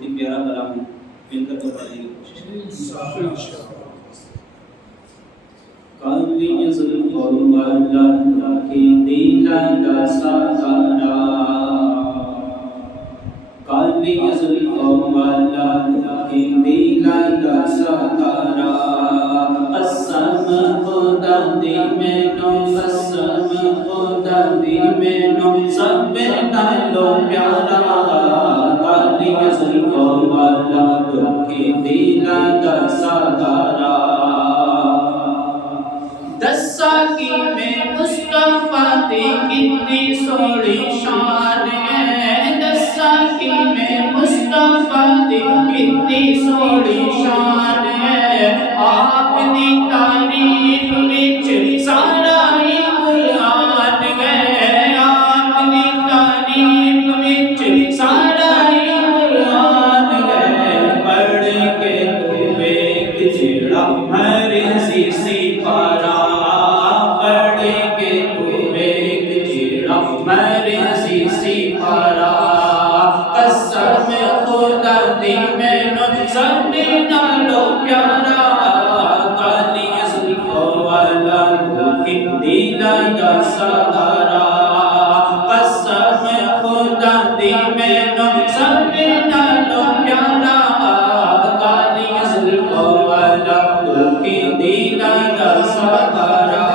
بہت ہی پیارا کلام ہے، مل کر تو پڑھنے کی کوشش کریں۔ کالی زلفوں والا کے دل کا سہارا، کالی زلفوں والا کے دل کا سہارا، قسم خدا دی مینوں، قسم خدا دی مینوں سب نالوں پیارا، کالی زلفوں والا کے دل کا سہارا۔ دسا کی میں مصطفیٰ دی کتنی سوڑی شان ہے، دسا کی میں مصطفیٰ دی کتنی سوڑی شان ہے، آپ دی تعریف وچ سارا ہی قرآن ہے، آپ دی تعریف وچ سارا ہی قرآن ہے، پڑھ کے تو ویکھ جیڑا مرضی سپارا، مرضی سپارا، قسم خدا دی مینوں سب نالوں پیارا، کالی زلفوں والا کے دل دا سہارا، قسم خدا دی مینوں سب نالوں پیارا، کالی زلفوں والا کے دل دا سہارا۔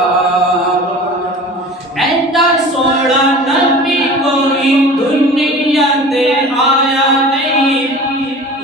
ایسا سوڑا نبی کوئی دنیا تے آیا نہیں،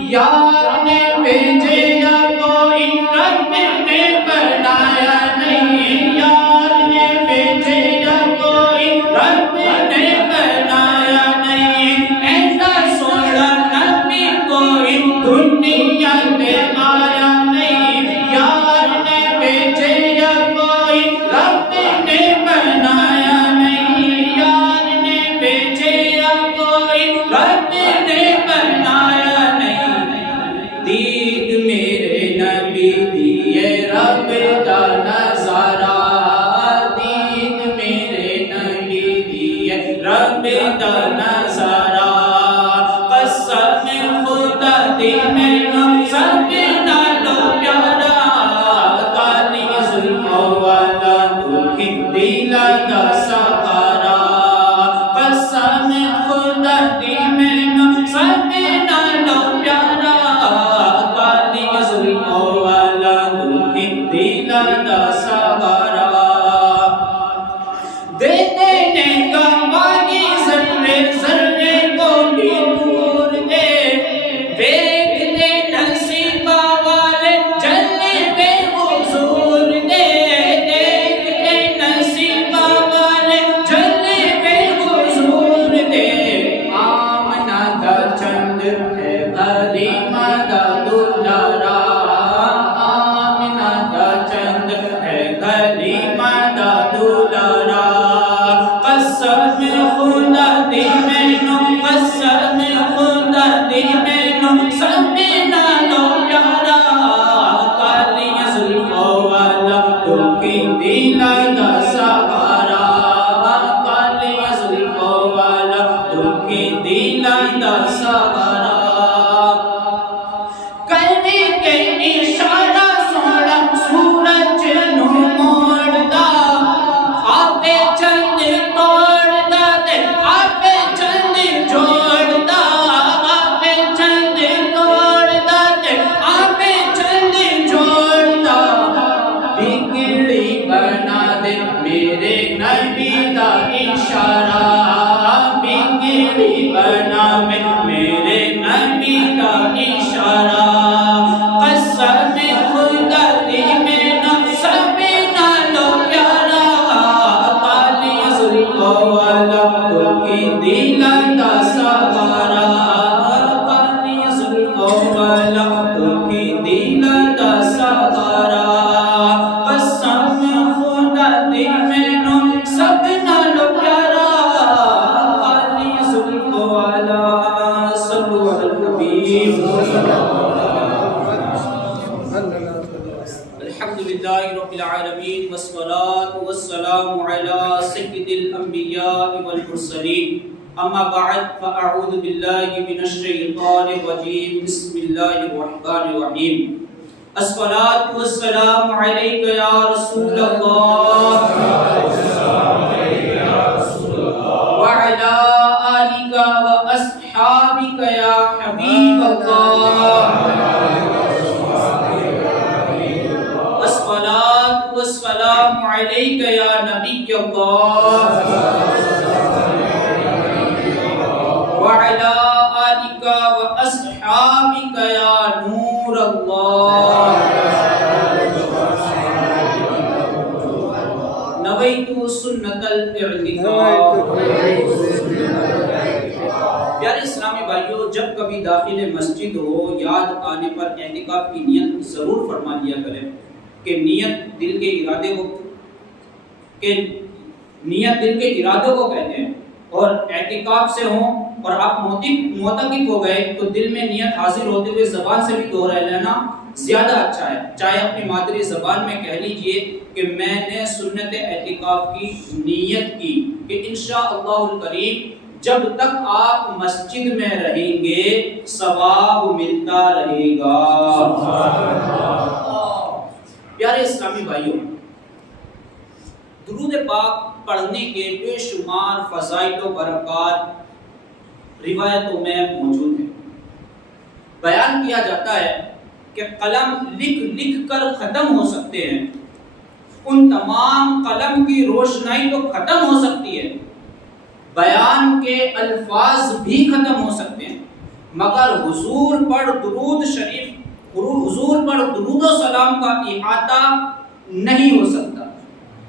یار نے بھیجے یا کوئی رب نے بنایا نہیں، یار نے بھیجے یا کوئی رب نے بنایا نہیں، ایسا سوڑا نبی کوئی دنیا تے آیا نہیں، یار نے بھیجے یا کوئی رب نے بنایا نہیں، یار نے بھیجے یا کوئی رب نے بنایا نہیں، دید میرے نبی دیے رب دا نظارہ، دید میرے نبی دیے رب دا نظارہ، قسم خدا دی مینوں سب نالوں پیارا، کالی زلفوں والا کے دل دا سہارا، قسم خدا دی مینوں سب نالوں پیارا، کالی زلفوں والا کے دل دا سہارا۔ دیتے نے گواہی ذرے ذرے کو بھی نور دے، دیکھتے نصیبہ والے جلنے بے حضور دے، دیکھتے نصیبہ والے جلنے بے حضور دے، آمنہ دا چند ہے حلیمہ دا دلارا، آمنہ دا چند ہے حلیمہ دا دلارا، قسم خدا دی مینوں، قسم خدا دی مینوں سب نالوں پیارا، کالی زلفوں والا کے دل دا سہارا، کالی زلفوں والا کے دل دا سہارا۔ کرنے کے اشارہ سونا سورج نوں موڑدا، آپے چند توڑدا تے آپے چند جوڑدا، آپے چند توڑدا تے آپے چند جوڑدا، بگڑی بنا دے میرے نبی دا اشارہ، بگڑی بنا میرے نبی دا اشارہ، قسم خدا دی مینوں سب نالوں پیارا، کالی زلفوں والا کے دل دا سہارا، کالی زلفوں والا کے دل دا سہارا، قسم خدا دی مینوں سب نالوں پیارا، کالی زلفوں والا، صلو علی الحبیب۔ الحمدللہ رب العالمین والصلاة والسلام علی سید الانبیاء والمرسلین اما بعد فاعوذ باللہ من الشیطان الرجیم بسم اللہ الرحمن الرحیم الصلاۃ والسلام علیک یا رسول اللہ وعلی آلک واصحابک یا حبیب اللہ الصلاۃ والسلام علیک یا نبی اللہ وعلى آلك وأصحابك يا نور الله نويت سنة الاعتكاف. پیارے اسلامی بھائیوں، جب کبھی داخل مسجد ہو یاد آنے پر اعتکاف کی نیت ضرور فرما لیا کریں کہ نیت دل کے ارادوں کو کہتے ہیں، اور اعتکاف سے ہوں اور آپ معتکف ہو گئے تو دل میں نیت حاضر ہوتے ہوئے زبان سے بھی دہرا لینا زیادہ اچھا ہے. چاہے اپنی مادری زبان میں کہہ لیجئے کہ میں نے سنت اعتکاف کی نیت کی کہ انشاءاللہ الکریم جب تک آپ مسجد میں رہیں گے ثواب ملتا رہے گا. پیارے اسلامی بھائیوں، درود پاک پڑھنے کے بے شمار فضائل و برکات روایتوں میں موجود ہیں. بیان کیا جاتا ہے کہ قلم لکھ کر ختم ہو سکتے ہیں، ان تمام قلم کی روشنائی تو ختم ہو سکتی ہے، بیان کے الفاظ بھی ختم ہو سکتے ہیں، مگر حضور پر درود و سلام کا احاطہ نہیں ہو سکتا.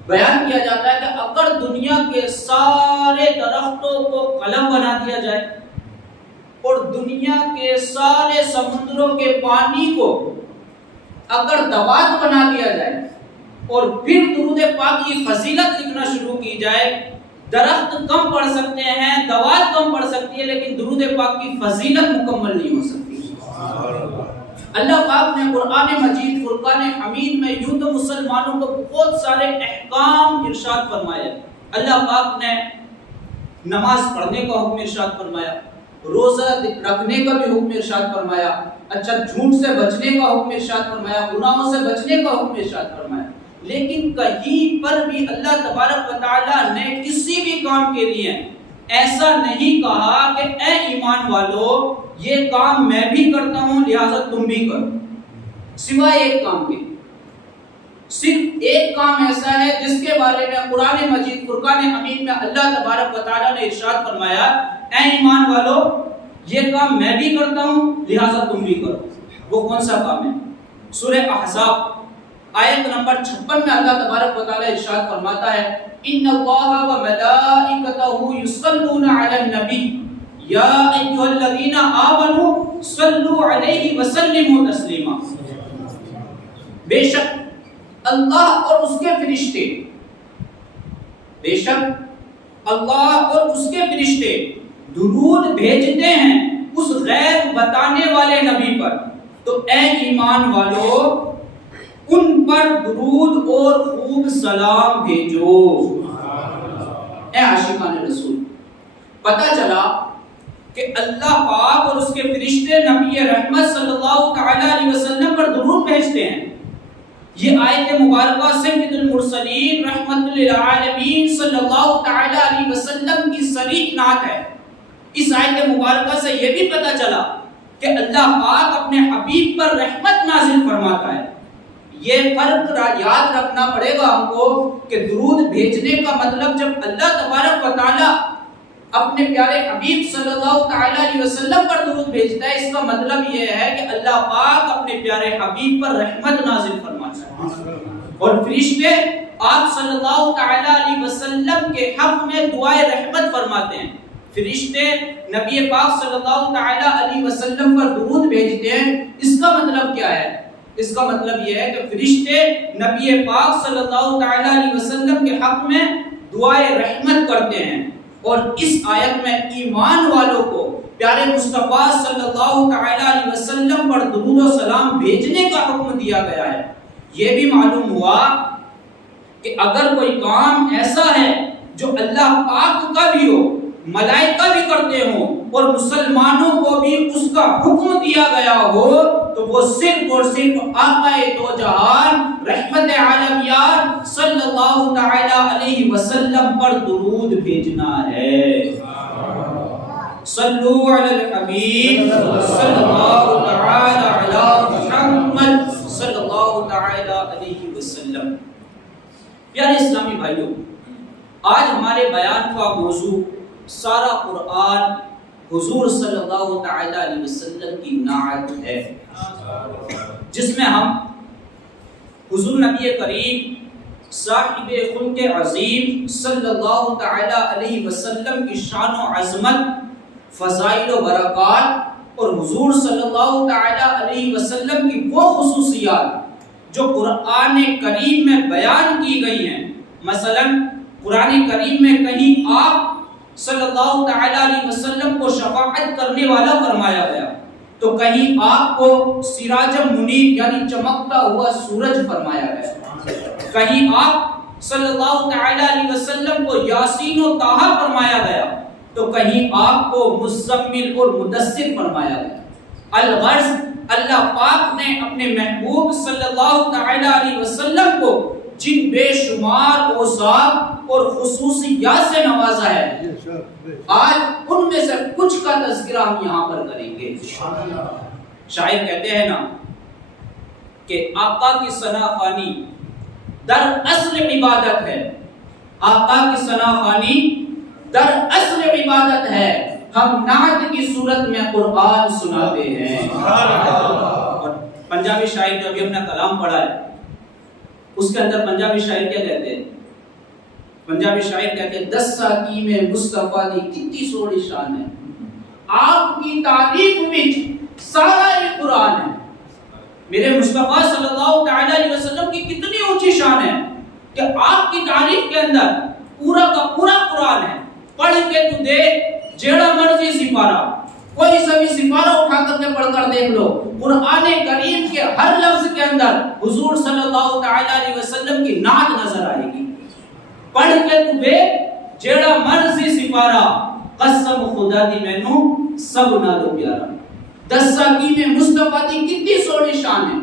بیان کیا جاتا ہے کہ اگر دنیا کے سارے درختوں کو قلم بنا دیا جائے اور دنیا کے سارے سمندروں کے پانی کو اگر دوات بنا دیا جائے اور پھر درود پاک کی فضیلت لکھنا شروع کی جائے، درخت کم پڑ سکتے ہیں، دوات کم پڑ سکتی ہے، لیکن درود پاک کی فضیلت مکمل نہیں ہو سکتی. اللہ پاک نے قرآن مجید فرقان حمید میں یوں تو مسلمانوں کو بہت سارے احکام ارشاد فرمائے. اللہ پاک نے نماز پڑھنے کا حکم ارشاد فرمایا، روزہ رکھنے کا بھی حکم ارشاد فرمایا، اچھا جھوٹ سے بچنے کا حکم ارشاد فرمایا، گناہوں سے بچنے کا حکم ارشاد فرمایا. لیکن کہیں پر بھی اللہ تبارک و تعالیٰ نے کسی بھی کام کے لیے ایسا نہیں کہا کہ اے ایمان والو یہ کام میں بھی کرتا ہوں لہذا تم بھی کرو، سوائے ایک کام کے. صرف ایک کام ایسا ہے جس کے بارے میں قرآن مجید فرقان حمید میں اللہ تبارک و تعالیٰ نے ارشاد فرمایا اے ایمان والو یہ کام میں بھی کرتا ہوں لہذا تم بھی کرو. وہ کون سا کام ہے؟ سورہ احزاب آیت نمبر 56 میں اللہ تبارک و تعالیٰ ارشاد فرماتا ہے ان اللہ و ملائکتہ یصلون علی النبی یا ایھا الذین آمنوا صلوا علیہ وسلموا تسلیما. بے شک اللہ اور اس کے فرشتے درود بھیجتے ہیں اس غیب بتانے والے نبی پر، تو اے ایمان والو ان پر درود اور خوب سلام بھیجو. اے عاشقان رسول، پتہ چلا کہ اللہ پاک اور اس کے فرشتے نبی رحمت صلی اللہ تعالی علیہ وسلم پر درود بھیجتے ہیں. یہ آیت مبارکہ سید المرسلین رحمت للعالمین صلی اللہ تعالی علیہ وسلم کی صریح نعت ہے. اس آیت مبارکہ سے یہ بھی پتہ چلا کہ اللہ پاک اپنے حبیب پر رحمت نازل فرماتا ہے. یہ فرق یاد رکھنا پڑے گا ہم کو کہ درود بھیجنے کا مطلب جب اللہ تبارک و تعالی اپنے پیارے حبیب صلی اللہ تعالی علیہ وسلم پر درود بھیجتا ہے، اس کا مطلب یہ ہے کہ اللہ پاک اپنے پیارے حبیب پر رحمت نازل فرماتا ہے. اور فرشتے آپ صلی اللہ تعالی علیہ وسلم کے حق میں دعائے رحمت فرماتے ہیں. فرشتے نبی پاک صلی اللہ تعالی علیہ وسلم پر درود بھیجتے ہیں. اس کا مطلب کیا ہے؟ اس کا مطلب یہ ہے کہ فرشتے نبی پاک صلی اللہ تعالی علیہ وسلم کے حق میں دعائے رحمت کرتے ہیں. اور اس آیت میں ایمان والوں کو پیارے مصطفیٰ صلی اللہ تعالی علیہ وسلم پر درود و سلام بھیجنے کا حکم دیا گیا ہے. یہ بھی معلوم ہوا کہ اگر کوئی کام ایسا ہے جو اللہ پاک کا بھی ہو ملائکہ بھی کرتے ہوں اور مسلمانوں کو بھی اس کا حکم دیا گیا ہو تو وہ صرف اور صرف آقا دو جہان رحمت عالمیات صلی اللہ تعالی علیہ وسلم پر درود بھیجنا ہے۔ صلو علی الحبیب صلی اللہ تعالی علی محمد صلی اللہ تعالی علیہ وسلم۔ پیارے اسلامی بھائیوں، آج ہمارے بیان کا موضوع سارا قرآن حضور صلی اللہ تعالی علیہ وسلم کی نعت ہے، جس میں ہم حضور نبی کریم صاحب خلق عظیم صلی اللہ تعالی علیہ وسلم کی شان و عظمت، فضائل و برکات اور حضور صلی اللہ تعالی علیہ وسلم کی وہ خصوصیات جو قرآن کریم میں بیان کی گئی ہیں۔ مثلا قرآن کریم میں کہیں آپ صلی اللہ تعالی علیہ وسلم کو شفاعت کرنے والا فرمایا گیا، تو کہیں آپ کو سراج منیر یعنی چمکتا ہوا سورج فرمایا گیا، کہیں آپ صلی اللہ تعالی علیہ وسلم کو یاسین و طٰہٰ فرمایا گیا، تو کہیں آپ کو مزمل اور مدثر فرمایا گیا۔ الغرض اللہ پاک نے اپنے محبوب صلی اللہ تعالی علیہ وسلم کو جن بے شمار اوصاف اور خصوصیات سے نوازا ہے، آج ان میں سے کچھ کا تذکرہ ہم یہاں پر کریں گے۔ شاعر کہتے ہیں نا کہ آقا کی ثنا خوانی در اصل عبادت ہے، آقا کی ثنا خوانی در اصل عبادت ہے، ہم نعت کی صورت میں قرآن سناتے ہیں۔ اور پنجابی شاعر جو ابھی ہم نے کلام پڑھا ہے، اس کے اندر پنجابی شاعر کیا کہتے ہیں؟ پنجابی شاعر کہتے ہیں دسا کی میں مصطفیٰ دی کتنی سوڑی شان ہے، آپ کی تعریف وچ سارا یہ قرآن ہے۔ میرے مصطفیٰ صلی اللہ تعالی علیہ وسلم کی کتنی اونچی شان ہے کہ آپ کی تعریف کے اندر پورا کا پورا قرآن ہے۔ پڑھ کے تو دیکھ، جیڑا مرضی سپارہ، کوئی سا بھی سپارہ اٹھا کر کے پڑھ کر دیکھ لو، قرآن کریم کے ہر لفظ کے اندر حضور صلی اللہ تعالی علیہ وسلم کی نعت نظر آئے گی۔ پڑھ کے تو دیکھ، جیڑا مرضی سپارہ، قسم خدا دی مینوں سب نالو پیارا۔ دسا کی میں مصطفیٰ دی کتنی سوڑی شان ہے،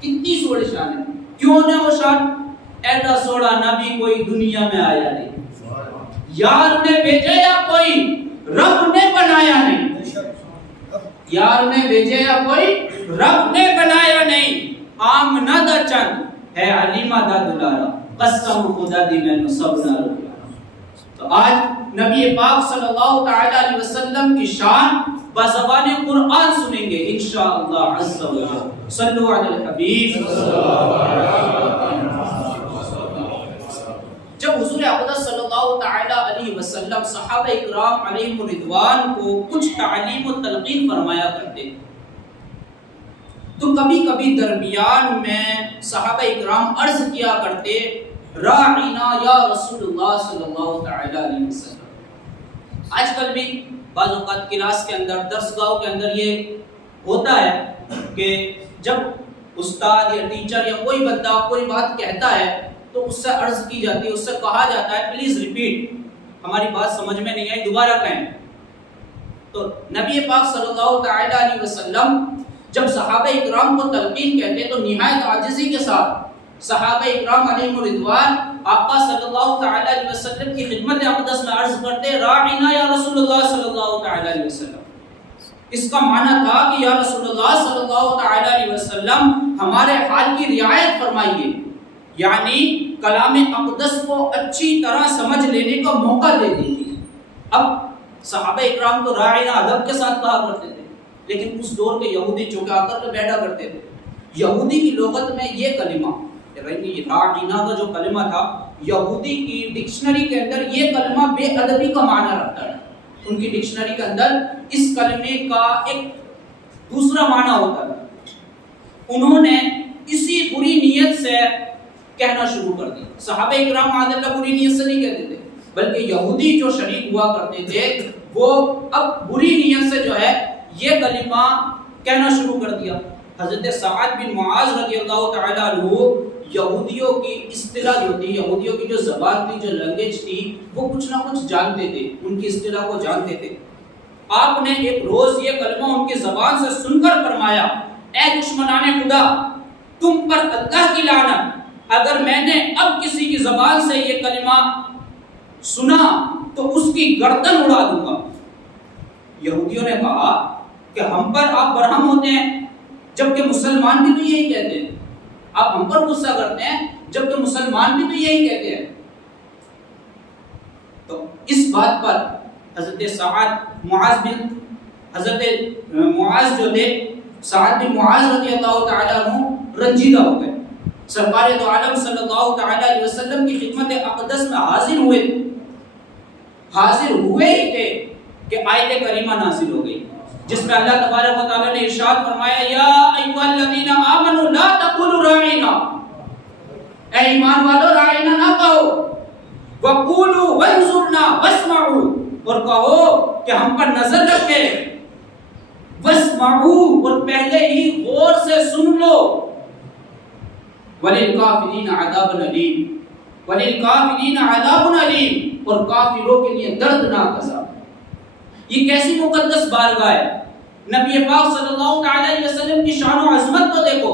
کتنی سوڑی شان ہے۔ کیوں نہ وہ شان؟ ایڈا سوڑا نبی کوئی دنیا میں آیا نہیں، یار نے بھیجا یا کوئی رب نے بنایا نہیں، یار نے بھیجا یا کوئی رب نے بنایا نہیں۔ آمنہ دا چند ہے علیمہ دا دلارا، قسم خدا دی میں سب نالو پیارا۔ تو آج نبی پاک صلی اللہ تعالی علیہ وسلم کی شان بزبان قرآن سنیں گے انشاءاللہ عز و جل۔ صلو علی الحبیب۔ جب حضور اقدس صلی اللہ تعالی علیہ وسلم صحابہ اکرام علیہم رضوان کو کچھ تعلیم و تلقین فرمایا کرتے تو کبھی کبھی درمیان میں صحابہ اکرام عرض کیا کرتے راعینا یا رسول اللہ صلی اللہ تعالی علیہ وسلم۔ آج کل بھی بعض اوقات کلاس کے اندر، درسگاہوں کے اندر یہ ہوتا ہے کہ جب استاد یا ٹیچر یا کوئی بندہ کوئی بات کہتا ہے تو اس سے عرض کی جاتی ہے، اس سے کہا جاتا ہے پلیز ریپیٹ، ہماری بات سمجھ میں نہیں آئی دوبارہ کہیں۔ تو نبی پاک صلی اللہ تعالی علیہ وسلم جب صحابہ اکرام کو تلقین کہتے تو نہایت عاجزی کے ساتھ صحابہ اکرام علیہم رضوان آقا صلی اللہ تعالی علیہ وسلم کی خدمت اقدس میں عرض کرتے راعینا یا رسول اللہ صلی اللہ تعالی علیہ وسلم۔ اس کا معنی تھا کہ یا رسول اللہ صلی اللہ تعالی علیہ وسلم ہمارے حال کی رعایت فرمائیے، یعنی کلام اقدس کو اچھی طرح سمجھ لینے کا موقع دے دیجیے۔ اب صحابہ اکرام تو راعینا ادب کے ساتھ کہا کرتے تھے، لیکن اس دور کے یہودی چونکہ آ کر کے بیٹھا کرتے تھے، یہودی کی لغت میں یہ کلمہ راعینا کا جو کلمہ تھا، یہودی کی ڈکشنری کے اندر یہ کلمہ بے ادبی کا معنی رکھتا ہے۔ ان کی ڈکشنری کے اندر اس کلمے کا ایک دوسرا معنی ہوتا ہے۔ انہوں نے اسی بری نیت سے کہنا شروع کر دیا۔ صحابہ اکرام علیہ اللہ بری نیت سے نہیں کہتے تھے، بلکہ یہودی جو شریک ہوا کرتے تھے وہ اب بری نیت سے جو ہے یہ کلمہ کہنا شروع کر دیا۔ حضرت سعد بن معاذ رضی اللہ تعالیٰ عنہ یہودیوں کی اصطلاح جو تھی، یہودیوں کی جو زبان تھی، جو لینگویج تھی، وہ کچھ نہ کچھ جانتے تھے، ان کی اصطلاح کو جانتے تھے. آپ نے ایک روز یہ کلمہ ان کی زبان سے سن کر فرمایا، اے دشمنان خدا، تم پر اللہ کی لعنت، اگر میں نے اب کسی کی زبان سے یہ کلمہ سنا تو اس کی گردن اڑا دوں گا. یہودیوں نے کہا کہ ہم پر آپ برہم ہوتے ہیں جبکہ مسلمان بھی تو یہی کہتے ہیں، آپ ہم پر غصہ کرتے ہیں جبکہ مسلمان بھی تو یہی کہتے ہیں. تو اس بات پر حضرت معاذ جو تھے، سعد بن معاذ رضی اللہ تعالیٰ عنہ رنجیدہ ہو گئے. سرکار دو عالم صلی اللہ تعالیٰ علیہ وسلم کی خدمت اقدس میں حاضر ہوئے ہی تھے کہ آیت کریمہ نازل ہو گئی، جس میں اللہ تبارک و تعالیٰ نے ارشاد فرمایا، یا ایھا الذین آمنوا لا تقولوا راعنا، اے ایمان والو راعنا نہ کہو، وقولوا وانظرنا واسمعوا، اور کہو کہ ہم پر نظر رکھے، واسمعوا، اور پہلے ہی غور سے سن لو، وللکافرین عذاب الیم، وللکافرین عذاب الیم، اور کافروں کے لیے دردناک عذاب. یہ کیسی مقدس بارگاہ ہے. نبی پاک صلی اللہ تعالی علیہ وسلم کی شان و عظمت کو دیکھو.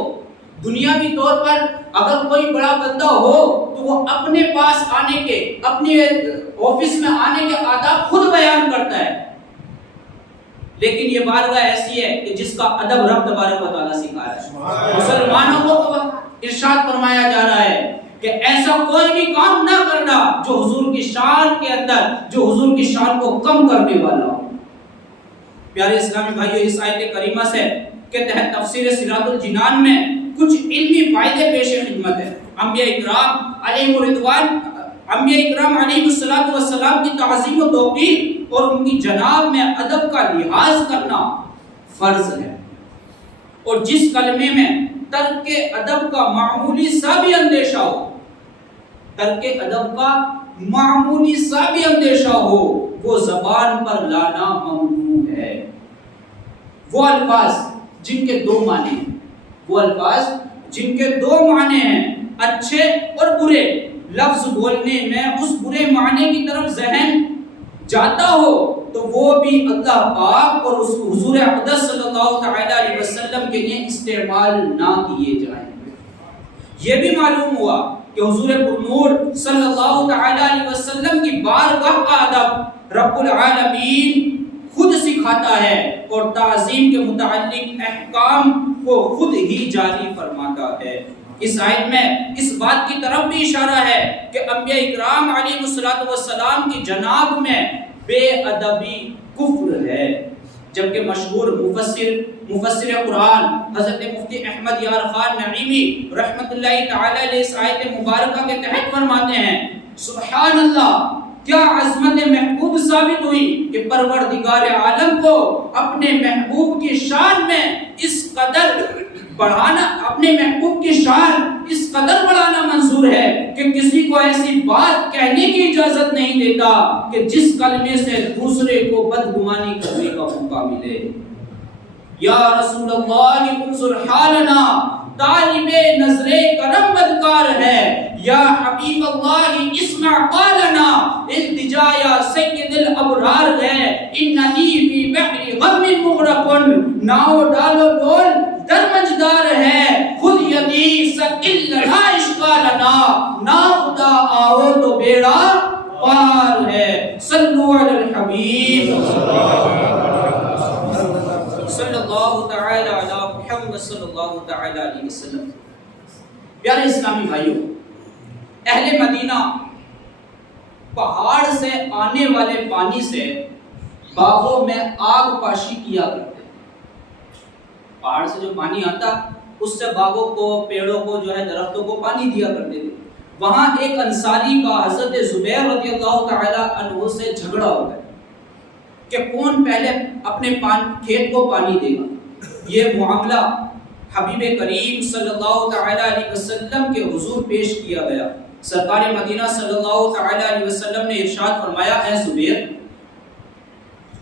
دنیاوی طور پر اگر کوئی بڑا بندہ ہو تو وہ اپنے پاس آنے کے، اپنے آفس میں آنے کے آداب خود بیان کرتا ہے، لیکن یہ بارگاہ ایسی ہے کہ جس کا ادب رب تبارک و تعالیٰ سکھا ہے. مسلمانوں کو ارشاد فرمایا جا رہا ہے کہ ایسا کوئی بھی کام نہ کرنا جو حضور کی شان کے اندر، جو حضور کی شان کو کم کرنے والا ہو. پیارے اسلامی بھائیو، اس آیت کریمہ سے کے تحت تفسیر صراط الجنان میں کچھ علمی فائدے پیش خدمت ہے. انبیاء اکرام علیہم الرضوان، انبیاء اکرام علیہ الصلوۃ والسلام کی تعظیم و توقیر اور ان کی جناب میں ادب کا لحاظ کرنا فرض ہے. اور جس کلمے میں ترک ادب کا معمولی سا بھی اندیشہ ہو، ترک ادب کا معمولی سا بھی اندیشہ ہو، وہ زبان پر لانا ممنوع ہے. وہ الفاظ جن کے دو معنی ہیں، وہ الفاظ جن کے دو معنی ہیں، اچھے اور برے، لفظ بولنے میں اس برے معنی کی طرف ذہن جاتا ہو تو وہ بھی اللہ پاک اور اس حضور اقدس صلی اللہ تعالی علیہ وسلم کے لیے استعمال نہ کیے جائیں. یہ بھی معلوم ہوا کہ حضور پرنور صلی اللہ تعالی علیہ وسلم کی بارگاہ کا ادب رب العالمین خود سکھاتا ہے اور تعظیم کے متعلق احکام کو خود ہی جاری فرماتا ہے. اس آیت میں اس بات کی طرف بھی اشارہ ہے کہ انبیاء اکرام علیہ الصلوۃ والسلام کی جناب میں بے ادبی کفر ہے. جبکہ مشہور مفسر قرآن حضرت مفتی احمد یار خان نعیمی رحمت اللہ تعالی علیہ اس آیت مبارکہ کے تحت فرماتے ہیں، سبحان اللہ، کیا عظمت محبوب ثابت ہوئی کہ پروردگار عالم کو اپنے محبوب کی شان میں اس قدر بڑھانا، اپنے محبوب کی شان اس قدر بڑھانا منظور ہے کہ کسی کو ایسی بات کہنے کی اجازت نہیں دیتا کہ جس کلمے سے دوسرے کو بدگمانی کرنے کا موقع ملے. یا رسول اللہ انظر حالنا، طالب نظر کرم بدکار ہے. یا حبیب اللہ اسمع قالنا، التجا یا سید الابرار ہے. اننی فی بحر غم مغرق، ناؤ ڈالو ڈول درمجدار ہے. خود یدی سکل لنا اشکالنا، نا خدا آؤ تو بیڑا پار ہے. صلو علی الحبیب صلی اللہ تعالی علی محمد صلی اللہ تعالی علیہ وسلم. پیارے اسلامی بھائیوں، اہل مدینہ پہاڑ سے آنے والے پانی سے باغوں میں آگ پاشی کیا کرتے. پہاڑ سے جو پانی آتا اس سے باغوں کو، پیڑوں کو جو ہے، درختوں کو پانی دیا کرتے تھے. وہاں ایک انصاری کا حضرت زبیر رضی اللہ تعالی عنہ سے جھگڑا ہو گیا کہ کون پہلے اپنے کھیت کو پانی دے گا. یہ معاملہ حبیب کریم صلی اللہ تعالی علیہ وسلم کے حضور پیش کیا گیا. سرکار مدینہ صلی اللہ تعالی علیہ وسلم نے ارشاد فرمایا، اے زبیر،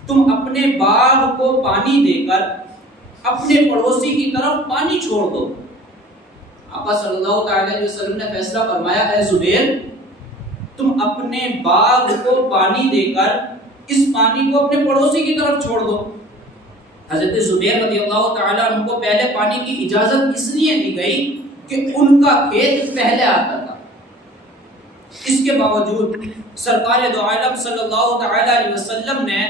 تم اپنے باغ کو پانی دے کر اپنے پڑوسی کی طرف پانی چھوڑ دو۔ آقا صلی اللہ تعالی علیہ وسلم نے فیصلہ فرمایا، اے زبیر تم اپنے باغ کو پانی دے کر اس پانی کو اپنے پڑوسی کی طرف چھوڑ دو۔ حضرت زبیر رضی اللہ تعالی عنہ کو پہلے پانی کی اجازت اس لیے دی گئی کہ ان کا کھیت پہلے آتا تھا۔ اس کے باوجود سرکار دو عالم صلی اللہ تعالی علیہ وسلم نے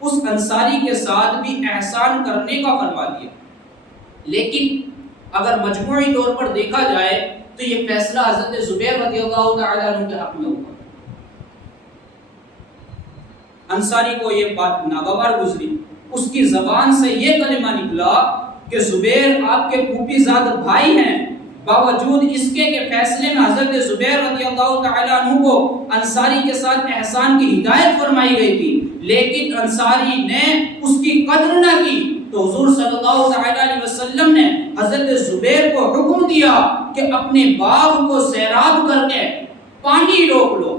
اس انصاری کے ساتھ بھی احسان کرنے کا فرما دیا، لیکن اگر مجموعی طور پر دیکھا جائے تو یہ فیصلہ حضرت زبیر رضی اللہ تعالی عنہ کے حق میں ہوا۔ انصاری کو یہ بات ناگوار گزری، اس کی زبان سے یہ کلمہ نکلا کہ زبیر آپ کے پھوپھی زاد بھائی ہیں، باوجود اس کے فیصلے میں حضرت زبیر رضی اللہ تعالی عنہ کو انصاری کے ساتھ احسان کی ہدایت فرمائی گئی تھی، لیکن انصاری نے اس کی قدر نہ کی، تو حضور صلی اللہ تعالی علیہ وسلم نے حضرت زبیر کو حکم دیا کہ اپنے باغ کو سیراب کر کے پانی روک لو۔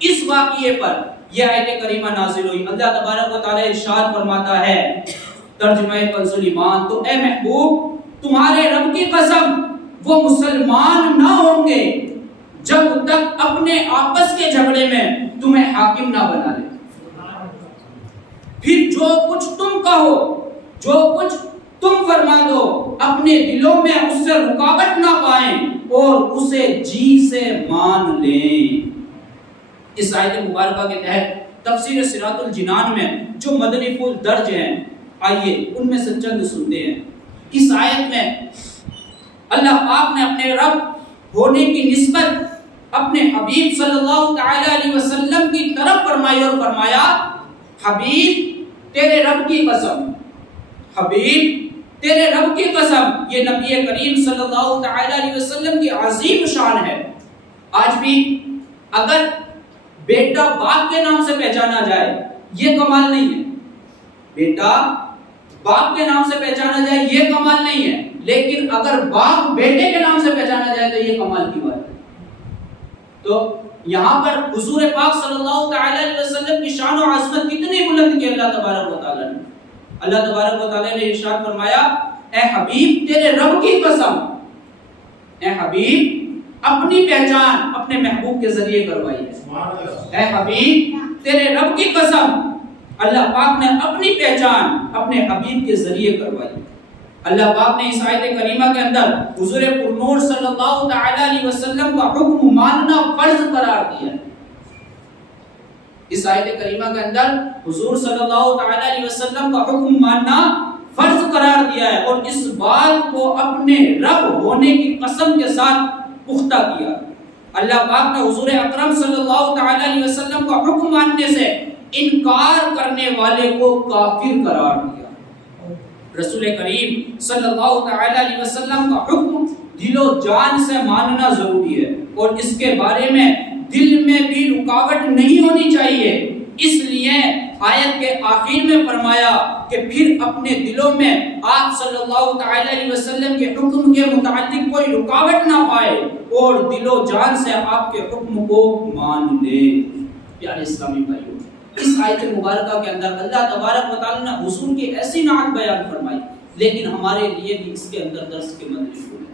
اس واقعے پر یہ آیت کریمہ نازل ہوئی۔ اللہ تبارک و تعالی ارشاد فرماتا ہے، ترجمہ کنز ایمان، تو اے محبوب تمہارے رب کی قسم وہ مسلمان نہ ہوں گے جب تک اپنے آپس کے جھگڑے میں تمہیں حاکم نہ بنا لے۔ پھر جو کچھ تم کہو، جو کچھ تم فرما دو، اپنے دلوں میں اس سے رکاوٹ نہ پائیں اور اسے جی سے مان لیں۔ اس آیت مبارکہ کے تحت تفسیر صراط الجنان میں جو مدنی پھول درج ہیں، آئیے ان میں سے چند سنتے ہیں۔ اس آیت میں اللہ پاک نے اپنے رب ہونے کی نسبت اپنے حبیب صلی اللہ تعالی علیہ وسلم کی طرف فرمائی اور فرمایا، حبیب تیرے رب کی قسم، حبیب تیرے رب کی قسم۔ یہ نبی کریم صلی اللہ تعالی علیہ وسلم کی عظیم شان ہے۔ آج بھی اگر بیٹا باپ کے نام سے پہچانا جائے یہ کمال نہیں ہے، بیٹا باپ کے نام سے پہچانا جائے یہ کمال نہیں ہے، لیکن اگر باپ بیٹے کے نام سے پہچانا جائے تو یہ کمال کی بات ہے۔ تو یہاں پر حضور پاک صلی اللہ تعالی علیہ وسلم کی شان و عظمت کتنی بلند کی اللہ تبارک و تعالی نے، اللہ تبارک و تعالی نے ارشاد فرمایا، اے حبیب تیرے رب کی قسم، اے حبیب اپنی پہچان اپنے محبوب کے ذریعے کروائی ہے۔ اے حبیب تیرے رب کی قسم، اللہ پاک نے اپنی پہچان اپنے حبیب کے ذریعے کروائی۔ اللہ پاک نے اس آیت کریمہ کے اندر حضور پرنور صلی اللہ تعالی علیہ وسلم کا حکم ماننا فرض قرار دیا ہے۔ اس آیت کریمہ کے اندر حضور صلی اللہ تعالی علیہ وسلم کا حکم ماننا فرض قرار دیا ہے، اور اس بات کو اپنے رب ہونے کی قسم کے ساتھ پختہ کیا۔ اللہ پاک نے حضور اکرم صلی اللہ تعالی علیہ وسلم کا حکم ماننے سے انکار کرنے والے کو کافر قرار دیا۔ رسول کریم صلی اللہ تعالی علیہ وسلم کا حکم دل و جان سے ماننا ضروری ہے، اور اس کے بارے میں دل میں بھی رکاوٹ نہیں ہونی چاہیے۔ اس لیے آیت کے آخر میں فرمایا کہ پھر اپنے دلوں میں آپ صلی اللہ تعالی علیہ وسلم کے حکم کے متعلق کوئی رکاوٹ نہ پائے، اور دل و جان سے آپ کے حکم کو مان لے۔ پیارے اسلامی بھائیوں، اس آیت مبارکہ کے اندر اللہ تبارک و تعالی نے حضور کی ایسی نعت بیان فرمائی، لیکن ہمارے لیے بھی اس کے اندر درس کے مدنی پھول ہے۔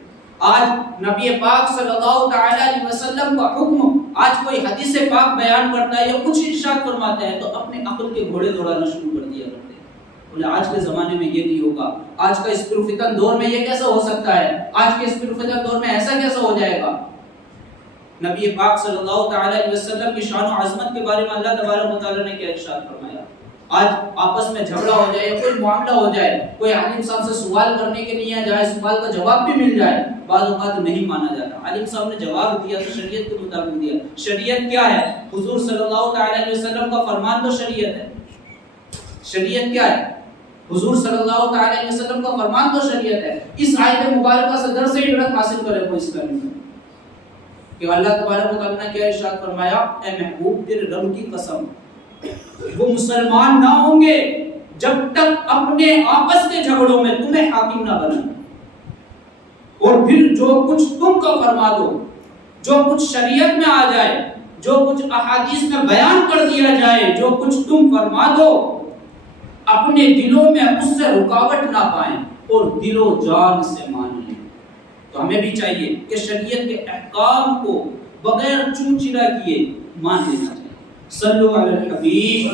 آج نبی پاک صلی اللہ تعالی علیہ وسلم کا حکم آج کوئی حدیث پاک بیان کرتا ہے یا کچھ ارشاد فرماتا ہے تو اپنے عقل کے گھوڑے دوڑانا شروع کر دیا کرتے ہیں، بولے آج کے زمانے میں یہ نہیں ہوگا، آج کا اس پرفتن دور میں یہ کیسا ہو سکتا ہے، آج کے اس پرفتن دور میں ایسا کیسا ہو جائے گا۔ نبی پاک صلی اللہ تعالی علیہ وسلم کی شان و عظمت کے بارے میں اللہ تبارک و تعالی نے کیا ارشاد فرمایا۔ آج آپس میں جھگڑا ہو جائے یا کوئی معاملہ ہو جائے، کوئی عالم صاحب سے سوال کرنے کے لیے جائے، سوال کا جواب بھی مل جائے، بعض اوقات نہیں مانا جاتا۔ عالم صاحب نے جواب دیا تو شریعت کے مطابق دیا۔ شریعت کیا ہے؟ حضور صلی اللہ تعالی علیہ وسلم کا فرمان تو شریعت ہے۔ شریعت کیا ہے؟ حضور صلی اللہ تعالی علیہ وسلم کا فرمان تو شریعت ہے۔ اس آیت مبارکہ سے درس عبرت حاصل کرے کوئی اس کلمے میں کہ اللہ تبارک و تعالی نے کیا ارشاد فرمایا، اے محبوب تیرے رب کی قسم وہ مسلمان نہ ہوں گے جب تک اپنے آپس کے جھگڑوں میں تمہیں حاکم نہ بنائیں، اور پھر جو کچھ تم کو فرما دو، جو کچھ شریعت میں آ جائے، جو کچھ احادیث میں بیان کر دیا جائے، جو کچھ تم فرما دو، اپنے دلوں میں اس سے رکاوٹ نہ پائیں، اور دل و جان سے مان لیں۔ تو ہمیں بھی چاہیے کہ شریعت کے احکام کو بغیر چون چرا کیے مان لینا چاہیے۔ صلو علی الحبیب۔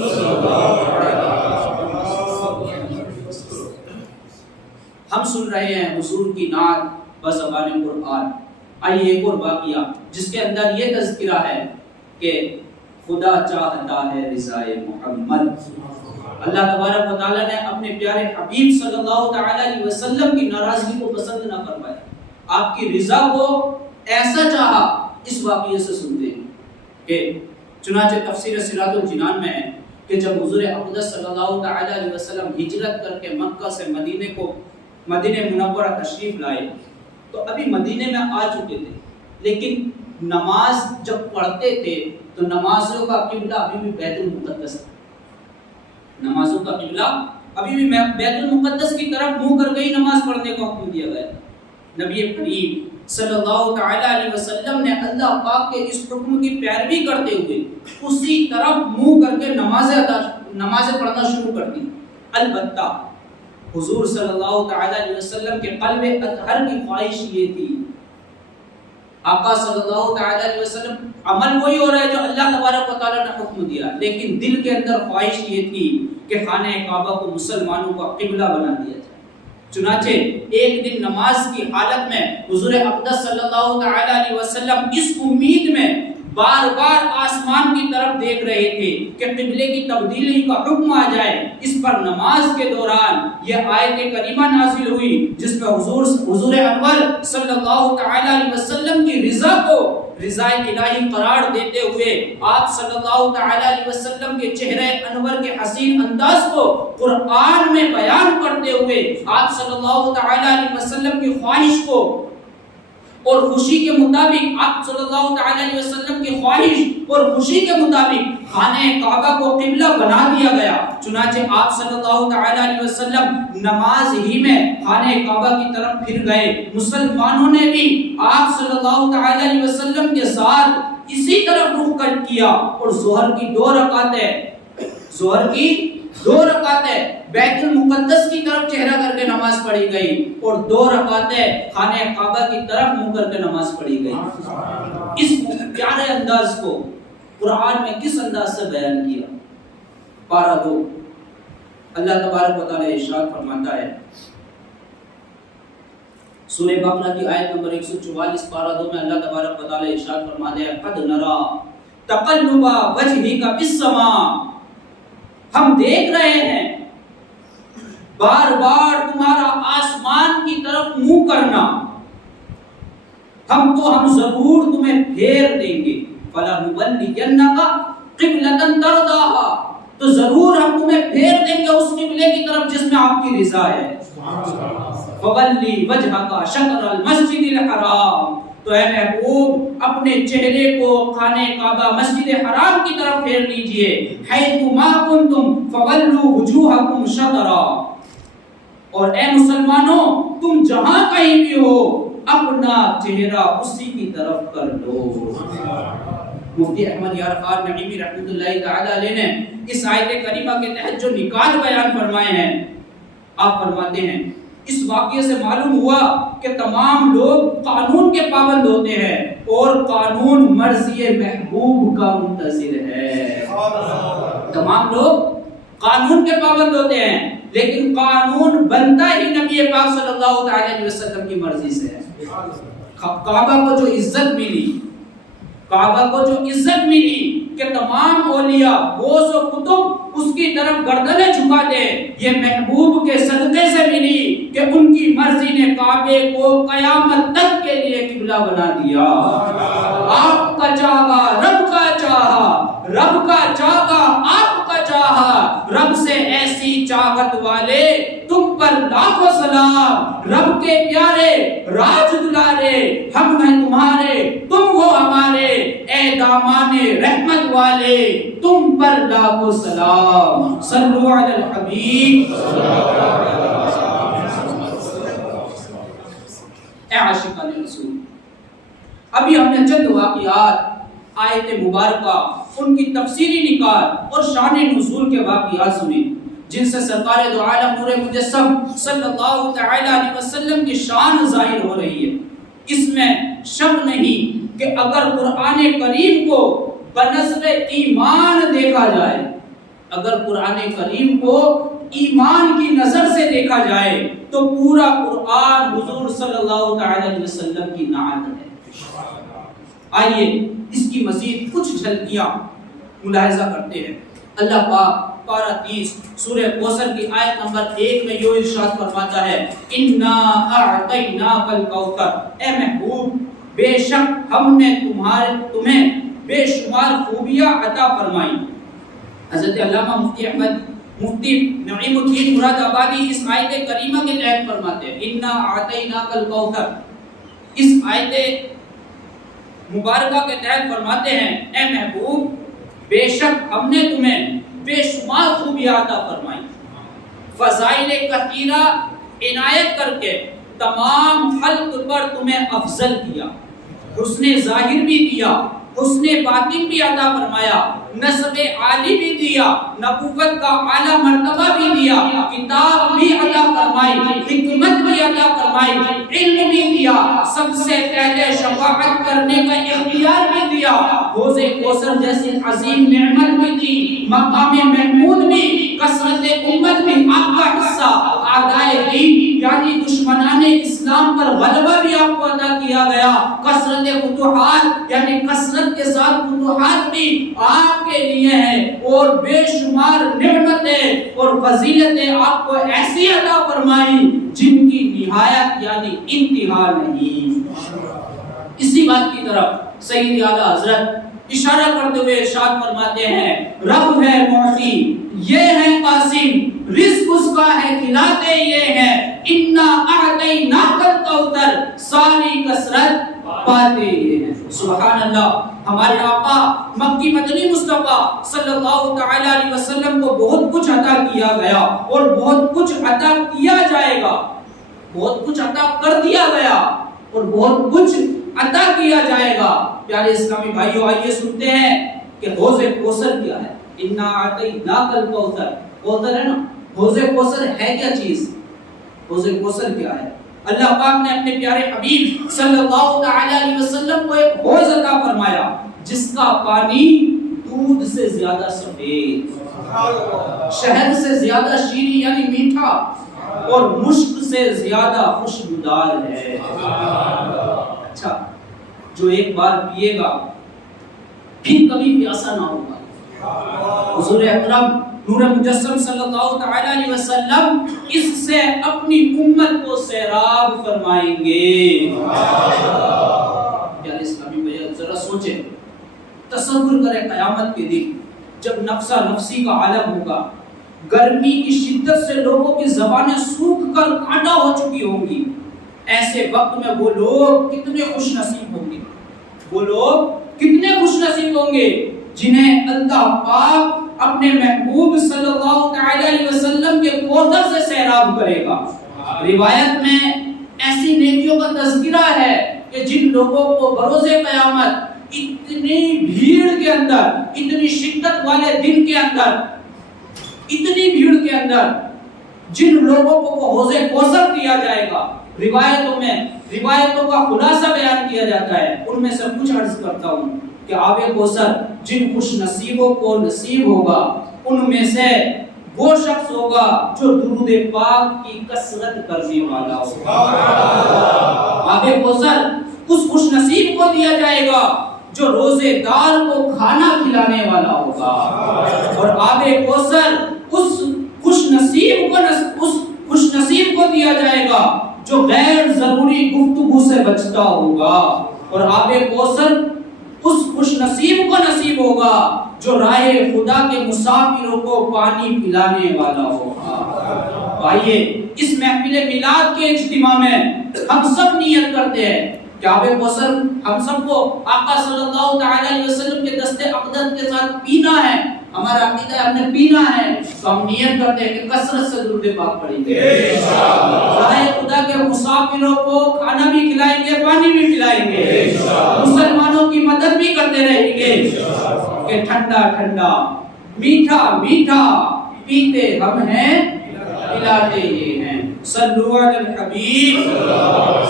ہم سن رہے ہیں حضور کی نعت بزبان قرآن۔ آئیے ایک اور واقعہ جس کے اندر یہ تذکرہ ہے کہ خدا چاہتا ہے رضائے محمد۔ اللہ تبارک و تعالیٰ نے اپنے پیارے حبیب صلی اللہ تعالی علیہ وسلم کی ناراضگی کو پسند نہ فرمایا، آپ کی رضا کو ایسا چاہا۔ اس واقعے سے سنتے ہیں کہ چنانچہ تفسیر صراط الجنان میں ہے کہ جب حضور اقدس صلی اللہ تعالی علیہ وسلم ہجرت کر کے مکہ سے مدینہ منورہ تشریف لائے تو ابھی مدینے میں آ چکے تھے، لیکن نماز جب پڑھتے تھے تو نمازوں کا قبلہ ابھی بھی بیت المقدس تھا۔ نمازوں کا قبلہ ابھی بھی بیت المقدس کی طرف منہ کر کے ہی نماز پڑھنے کا حکم دیا گیا تھا۔ نبی کریم صلی اللہ تعالی علیہ وسلم نے اللہ پاک کے اس حکم کی پیروی کرتے ہوئے اسی طرف منہ کر کے نمازیں پڑھنا شروع کر دی۔ البتہ حضور صلی اللہ تعالی علیہ وسلم کے قلب اطہر کی خواہش یہ تھی، آقا صلی اللہ تعالی علیہ وسلم عمل وہی ہو رہا ہے جو اللہ تبارک و تعالی نے حکم دیا، لیکن دل کے اندر خواہش یہ تھی کہ خانہ کعبہ کو مسلمانوں کا قبلہ بنا دیا جائے۔ چنانچہ ایک دن نماز کی حالت میں حضور اقدس صلی اللہ تعالی علیہ وسلم اس امید میں بار بار آسمان کی طرف دیکھ رہے تھے کہ قبلے کی تبدیلی کا حکم آ جائے۔ اس پر نماز کے دوران یہ آیت کریمہ نازل ہوئی جس میں حضور انور صلی اللہ تعالی علیہ وسلم کی رضا کو رضائے الہی قرار دیتے ہوئے آپ صلی اللہ تعالی علیہ وسلم کے چہرے انور کے حسین انداز کو قرآن میں بیان کرتے ہوئے آپ صلی اللہ تعالی علیہ وسلم کی خواہش کو اور خوشی کے مطابق آپ صلی اللہ تعالی علیہ وسلم کی خواہش اور خوشی کے مطابق خانہ کعبہ کو قبلہ بنا دیا گیا۔ چنانچہ آپ صلی اللہ تعالی علیہ وسلم نماز ہی میں خانہ کعبہ کی طرف پھر گئے۔ مسلمانوں نے بھی آپ صلی اللہ تعالی علیہ وسلم کے ساتھ اسی طرف رخ کیا اور ظہر کی دو رکعتیں بیت المقدس کی طرف چہرہ کر کے نماز پڑھی گئی اور 2 رکعتیں خانہ کعبہ کی طرف منہ کر کے نماز پڑھی گئی۔ اس پیارے انداز کو قرآن میں کس انداز سے بیان کیا؟ پارہ 2 اللہ تبارک و تعالی ارشاد فرماتا ہے سورہ بقرہ کی آیت نمبر 144 پارہ 2 میں اللہ تبارک و تعالی ارشاد فرماتا ہے قد نرا تقلب وجهك في السماء، ہم دیکھ رہے ہیں بار بار تمہارا آسمان کی طرف منہ کرنا، ہم ضرور تمہیں پھیر دیں گے۔ فَلَنُوَلِّيَنَّكَ قِبْلَةً تَرْضَاهَا، تو ضرور ہم تمہیں پھیر دیں گے اس قبلے کی طرف جس میں آپ کی رضا ہے۔ فَوَلِّ وَجْهَكَ شَطْرَ الْمَسْجِدِ الْحَرَامِ، تو اے محبوب اپنے چہرے کو خانہ کعبہ مسجد حرام کی طرف پھیر لیجئے۔ حَيْثُ مَا كُنْتُمْ فَوَلُّوا وُجُوهَكُمْ شَطْرًا، اور اے مسلمانوں تم جہاں کہیں بھی ہو اپنا چہرہ اسی کی طرف کر لو۔ مفتی احمد یار خان نعیمی رحمۃ اللہ تعالی علیہ نے اس آیت کریمہ کے تحت جو نکات بیان فرمائے ہیں، آپ فرماتے ہیں اس واقعے سے معلوم ہوا کہ تمام لوگ قانون کے پابند ہوتے ہیں اور قانون مرضی محبوب کا منتظر ہے۔ تمام لوگ قانون کے پابند ہوتے ہیں لیکن قانون بنتا ہی نبی پاک صلی اللہ تعالی علیہ وسلم کی مرضی سے ہے۔ کعبہ کو جو عزت ملی کہ تمام اولیاء غوث و کتب اس کی طرف گردنیں جھکا دے، یہ محبوب کے صدقے سے ملی کہ ان کی مرضی نے کعبے کو قیامت تک کے لیے قبلہ بنا دیا۔ آپ کا چاہا رب کا چاہا، رب کا چاہا آپ کا چاہا، رب سے ایسی چاہت والے تم پر لاکھوں سلام۔ رب کے پیارے راج دلارے، ہم ہیں تمہارے تم ہو ہمارے، اے دامان رحمت والے تم پر لاکھوں سلام۔ صلو علی الحبیب۔ اے عاشقان رسول، ابھی ہم نے چند واقعات آیت مبارکہ، ان کی تفصیلی نکات اور شان نزول کے واقعات سنے جن سے سرکار دو عالم نور مجسم صلی اللہ تعالی علیہ وسلم کی شان ظاہر ہو رہی ہے۔ اس میں شک نہیں کہ اگر قرآن کریم کو بنظر ایمان دیکھا جائے، اگر قرآن کریم کو ایمان کی نظر سے دیکھا جائے تو پورا قرآن حضور صلی اللہ تعالی علیہ وسلم کی نعت ہے۔ آئیے اس کی مزید کچھ جھلکیاں ملاحظہ کرتے ہیں۔ اللہ پاک پارہ 30 سورہ کوثر کی آیت نمبر 1 میں یہ ارشاد فرماتا ہے، انا اعطیناک الکوثر، اے محبوب بے شک ہم نے تمہیں بے شمار خوبیاں عطا فرمائی۔ حضرت علامہ مفتی نعیم الدین مراد آبادی اس آیت کریمہ کے تحت فرماتے ہیں انا اعطیناک الکوثر، اس آیت مبارکہ کے تحت فرماتے ہیں اے محبوب بے شک ہم نے تمہیں بے شمار خوبیاں عطا فرمائی، فضائل کثیرہ عنایت کر کے تمام خلق پر تمہیں افضل کیا، حسن ظاہر بھی دیا، حسن باطن بھی عطا فرمایا، نسب عالی بھی دیا، نبوت کا اعلیٰ مرتبہ بھی دیا، کتاب بھی عطا فرمائی، حکمت بھی عطا فرمائی، علم بھی دیا، سب سے پہلے شفاعت کرنے کا اختیار بھی دیا، حوض کوثر جیسی عظیم نعمت بھی دی، مقام محمود بھی، کثرت امت بھی آپ کا حصہ، اعدائے دین یعنی دشمنان اسلام پر غلبہ بھی آپ کو عطا کیا گیا، کثرت فتوحات یعنی کثرت کے ساتھ فتوحات بھی آپ کے لیے ہے، اور بے شمار نعمتیں اور فضیلتیں آپ کو ایسی عطا فرمائی جن کی نہایت یعنی انتہا نہیں۔ اسی بات کی طرف سید اعلیٰ حضرت اشارہ کرتے ہوئے ارشاد فرماتے ہیں، رب ہے معطی یہ ہے قاسم، رزق اس کا ہے کھلاتے یہ ہے، انا اعطیناک الکوثر ساری کثرت پاتے یہ ہیں۔ سبحان اللہ، ہمارے آقا مکی مدنی مصطفیٰ صلی اللہ تعالی علیہ وسلم کو بہت کچھ عطا کیا گیا اور بہت کچھ عطا کیا جائے گا، بہت کچھ عطا کر دیا گیا اور بہت کچھ عطا کیا جائے گا۔ پیارے اسلامی بھائیو، آئیے سنتے ہیں کہ حوض کوثر کیا ہے۔ انا اعطیناک الکوثر، کوثر ہے نا، حوض کوثر ہے کیا چیز؟ حوض کوثر کیا ہے؟ اللہ پاک نے اپنے پیارے حبیب صلی اللہ تعالی علیہ وسلم کو ایک حوض عطا فرمایا جس کا پانی دودھ سے زیادہ سفید، شہد سے زیادہ شیریں یعنی میٹھا، اور مشک سے زیادہ خوشبودار ہے۔ اچھا، جو ایک بار پیے گا پھر کبھی پیاسا نہ ہوگا۔ حضور اکرم نور مجسم صلی اللہ تعالی علیہ وسلم اس سے اپنی امت کو سیراب فرمائیں گے۔ پیارے اسلامی بھائی، ذرا سوچیں، تصور کریں قیامت کے دن جب نفسا نفسی کا عالم ہوگا، گرمی کی شدت سے لوگوں کی زبانیں سوکھ کر کانٹا ہو چکی ہوں گی، ایسے وقت میں وہ لوگ کتنے خوش نصیب ہوں گے، وہ لوگ کتنے خوش نصیب ہوں گے جنہیں اللہ پاک اپنے محبوب صلی اللہ تعالی علیہ وسلم کے کوثر سے سیراب کرے گا۔ روایت میں ایسی نیکیوں کا تذکرہ ہے کہ جن لوگوں کو بروز قیامت اتنی بھیڑ کے اندر، اتنی شدت والے دن کے اندر، اتنی بھیڑ کے اندر جن لوگوں کو وہ حوض کوثر دیا جائے گا، روایتوں کا خلاصہ بیان کیا جاتا ہے، ان میں سے کچھ عرض کرتا ہوں کہ آب کوثر جن خوش نصیبوں کو نصیب ہوگا ان میں سے وہ شخص ہوگا جو درود پاک کی کثرت کرنے والا ہوگا۔ آب کوثر اس خوش نصیب کو دیا جائے گا جو روزے دار کو کھانا کھلانے والا ہوگا، اور آب کوثر اس خوش نصیب کو دیا جائے گا جو غیر ضروری گفتگو سے بچتا ہوگا، اور آب کوثر اس خوش نصیب کو نصیب ہوگا جو راہ خدا کے مسافروں کو پانی پلانے والا ہوگا۔ آئیے اس محفل میلاد کے اجتماع میں ہم سب نیت کرتے ہیں کہ آب کوثر ہم سب کو آقا صلی اللہ تعالی علیہ وسلم کے دست اقدس کے ساتھ پینا ہے، ہمارا عقیدہ ہے ہم نے پینا ہے، تو ہم نیت کرتے ہیں کہ کثرت سے درود پاک پڑھیں گے، راہ خدا کے مسافروں کو کھانا بھی کھلائیں گے، پانی بھی پلائیں گے، مسلمانوں کی مدد بھی کرتے رہیں گے کہ ٹھنڈا ٹھنڈا، میٹھا میٹھا پیتے ہم ہیں پلاتے یہ ہیں. صلو علی الحبیب صلی اللہ علیہ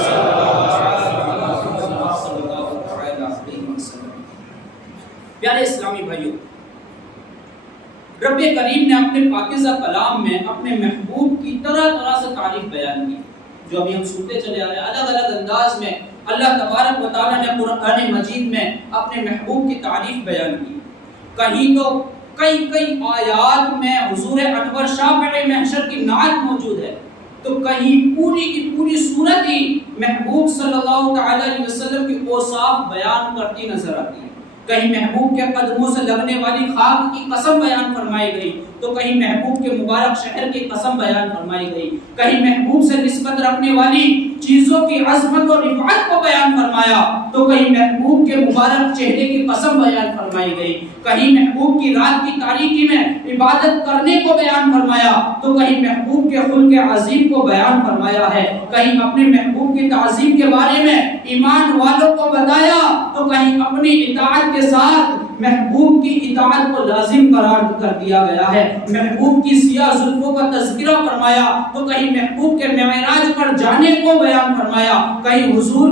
وسلم. پیارے اسلامی بھائیوں، رب کریم نے اپنے پاکیزہ کلام میں اپنے محبوب کی طرح طرح سے تعریف بیان کی، جو ابھی ہم سنتے چلے آ رہے ہیں. الگ الگ انداز میں اللہ تبارک و تعالیٰ نے قرآن مجید میں اپنے محبوب کی تعریف بیان کی. کہیں تو کئی آیات میں حضور انور شافع محشر کی نعت موجود ہے، تو کہیں پوری کی پوری سورت ہی محبوب صلی اللہ تعالی علیہ وسلم کی اوصاف بیان کرتی نظر آتی ہے. کہیں محبوب کے قدموں سے لگنے والی خاک کی قسم بیان فرمائی گئی، تو کہیں محبوب کے مبارک شہر کی قسم بیان فرمائی گئی، کہیں محبوب سے نسبت رکھنے والی چیزوں کی عظمت اور رفعت کو بیان فرمایا، تو کہیں محبوب کے مبارک چہرے کی قسم بیان فرمائی گئی، کہیں محبوب کی رات کی تاریکی میں عبادت کرنے کو بیان فرمایا، تو کہیں محبوب کے خلق عظیم کو بیان فرمایا ہے، کہیں اپنے محبوب کی تعظیم کے بارے میں ایمان والوں کو بتایا، تو کہیں اپنی اطاعت کے ساتھ محبوب کی اطاعت کو لازم قرار کر دیا گیا ہے. محبوب کی سیاہ زلفوں کا تذکرہ فرمایا، تو کہیں محبوب کے معراج پر جانے کو بیان فرمایا، کہیں حضور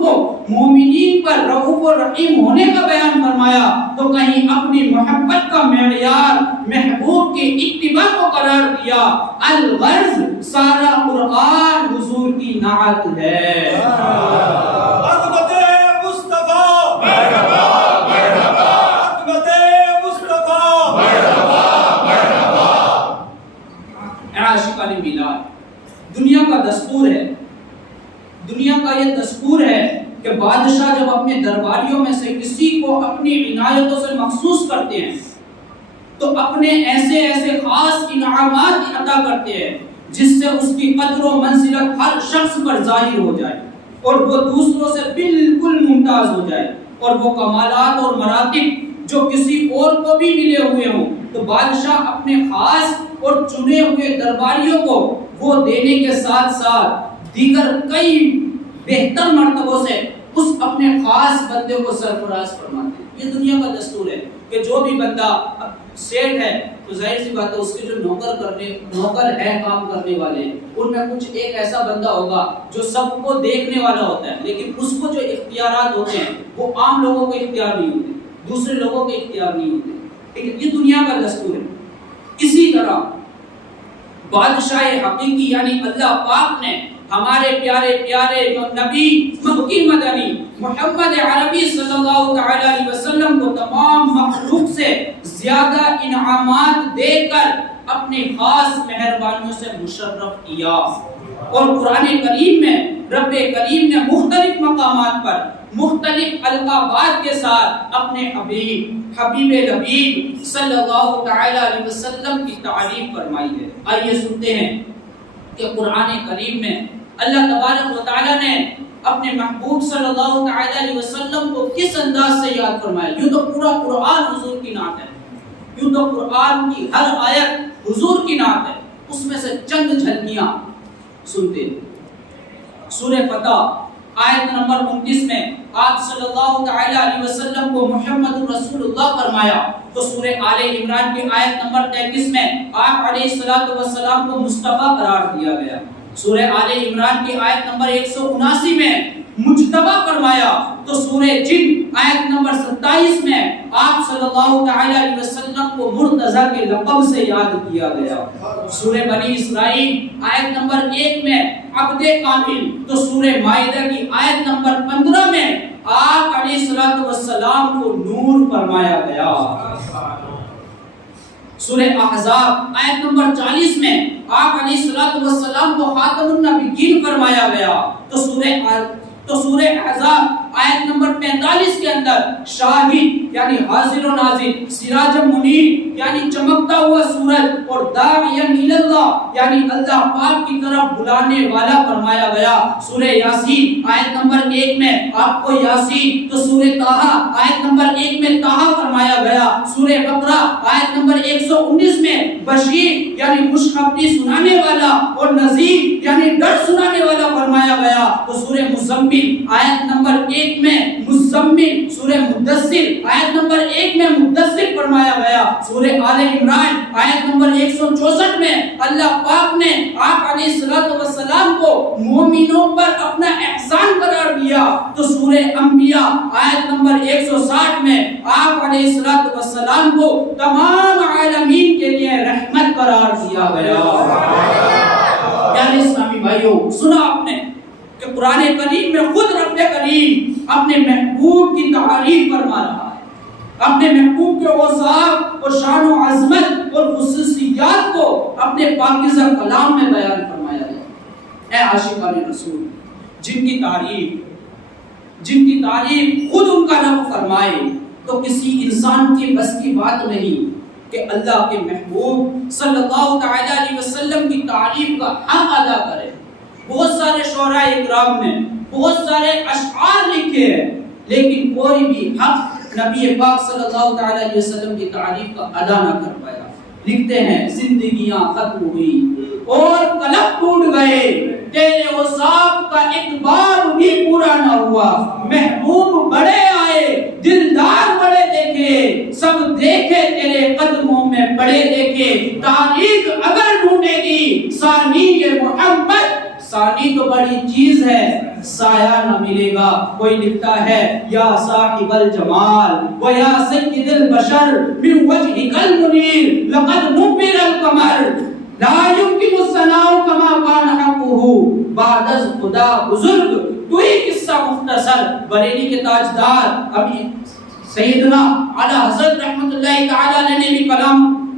کو مومنین پر رؤوف و رحیم ہونے کا بیان فرمایا، تو کہیں اپنی محبت کا معیار محبوب کی اتباع کو قرار دیا. الغرض سارا قرآن حضور کی نعت ہے. دنیا کا دستور ہے، دنیا کا یہ دستور ہے کہ بادشاہ جب اپنے درباریوں میں سے کسی کو اپنی عنایتوں سے مخصوص کرتے ہیں تو اپنے ایسے خاص انعامات عطا کرتے ہیں جس سے اس کی قدر و منزلت ہر شخص پر ظاہر ہو جائے اور وہ دوسروں سے بالکل ممتاز ہو جائے، اور وہ کمالات اور مراتب جو کسی اور کو بھی ملے ہوئے ہوں تو بادشاہ اپنے خاص اور چنے ہوئے درباریوں کو وہ دینے کے ساتھ ساتھ دیگر کئی بہتر مرتبوں سے اس اپنے خاص بندے کو سرفراز فرماتے ہیں. یہ دنیا کا دستور ہے کہ جو بھی بندہ سیٹ ہے تو ظاہر سی بات ہے اس کے جو نوکر ہے کام کرنے والے، ان میں کچھ ایک ایسا بندہ ہوگا جو سب کو دیکھنے والا ہوتا ہے، لیکن اس کو جو اختیارات ہوتے ہیں وہ عام لوگوں کے اختیار نہیں ہوتے، دوسرے لوگوں کے اختیار نہیں ہوتے. یہ دنیا کا دستور ہے. اسی طرح بادشاہ حقیقی یعنی اللہ پاک نے ہمارے پیارے نبی مکی مدنی محمد عربی صلی اللہ تعالی علیہ وسلم کو تمام مخلوق سے زیادہ انعامات دے کر اپنی خاص مہربانیوں سے مشرف کیا. اور قرآن کریم میں رب کریم نے مختلف مقامات پر مختلف القابات کے ساتھ اپنے حبیب لبیب صلی اللہ تعالی علیہ وسلم کی تعریف فرمائی ہے. آئیے سنتے ہیں کہ قرآن کریم میں اللہ تبارک و تعالی نے اپنے محبوب صلی اللہ تعالی علیہ وسلم کو کس انداز سے یاد فرمایا. یوں تو پورا قرآن حضور کی نعت ہے، یوں تو قرآن کی ہر آیت حضور کی نعت ہے. اس میں سے چند جھلکیاں سنتے ہیں. سورہ فتح آیت نمبر 29 میں آپ صلی اللہ تعالی علیہ وسلم کو محمد رسول اللہ فرمایا، تو سورہ آل عمران کی آیت نمبر 33 میں آپ علیہ السلام کو مصطفیٰ قرار دیا گیا. سورہ آل عمران کی آیت نمبر 179 میں مجتبی فرمایا، تو سورہ جن آیت نمبر 27 میں آپ صلی اللہ تعالی علیہ وسلم کو مرتضی کے لقب سے یاد کیا گیا. سورہ بنی اسرائیل آیت نمبر 1 میں عبد کامل، تو سورہ مائدہ کی آیت نمبر 15 میں آپ علیہ السلام کو نور فرمایا گیا. سورہ احزاب آیت نمبر 40 میں آپ علیہ السلام کو خاتم النبیین فرمایا گیا. تو سورہ احزاب آیت نمبر 45 کے اندر شاہد یعنی حاضر و ناظر، سراج منیر یعنی چمکتا ہوا سورج، اور داعیا الی اللہ یعنی اللہ پاک کی طرف بلانے والا فرمایا گیا. سورہ یاسین آیت نمبر 1 میں آپ کو یاسین، تو سورہ طٰہٰ آیت نمبر 1 میں طٰہٰ فرمایا گیا. سورہ بقرہ آیت نمبر 119 میں بشیر یعنی خوشخبری سنانے والا اور نذیر یعنی ڈر سنانے والا فرمایا گیا. تو سورہ مزمل آیت نمبر 1 1 میں مزمل، سورہ مدثر آیت نمبر 1 میں مدثر فرمایا گیا، سورہ آل عمران آیت نمبر 164 میں اللہ پاک نے آپ علیہ السلام کو مومنوں پر اپنا احسان قرار دیا، تو سورہ انبیاء آیت نمبر 160 میں آپ علیہ السلام کو تمام عالمین کے لیے رحمت قرار دیا گیا۔ پیارے اسلامی بھائیوں، سنا آپ نے کہ قرآن کریم میں خود رب کریم اپنے محبوب کی تعریف فرما رہا ہے، اپنے محبوب کے اوصاف اور شان و عظمت اور خصوصیات کو اپنے پاکیزہ کلام میں بیان فرمایا ہے۔ اے عاشقان رسول، جن کی تعریف خود ان کا رب فرمائے تو کسی انسان کی بس کی بات نہیں کہ اللہ کے محبوب صلی اللہ تعالی علیہ وسلم کی تعریف کا حق ادا کرے۔ بہت سارے شعراء اکرام نے بہت سارے اشعار لکھے ہیں، لیکن کوئی بھی حق نبی پاک صلی اللہ تعالی علیہ وسلم کی تعریف کا ادا نہ کر پایا۔ لکھتے ہیں زندگیاں ختم ہوئی اور قلب ٹوٹ گئے، تیرے اوصاف کا ایک بار بھی پورا نہ ہوا، محبوب بڑے آئے دلدار بڑے دیکھے، سب دیکھے تیرے قدموں میں بڑے دیکھے، تاریخ اگر ڈھونڈے گی ثانی یہ محمد، ثانی تو بڑی چیز ہے، سایہ نہ ملے گا۔ کوئی لکھتا ہے یا صاحب الجمال و یا سید البشر من وجهك المنیر لقد نبر القمر لا يمكن الثناء كما كان حقه بعد از خدا بزرگ۔ تو ہی قصہ مختصر، بریلی کے تاجدار ابھی سیدنا اعلیٰ حضرت رحمت اللہ تعالی علیہ نے بھی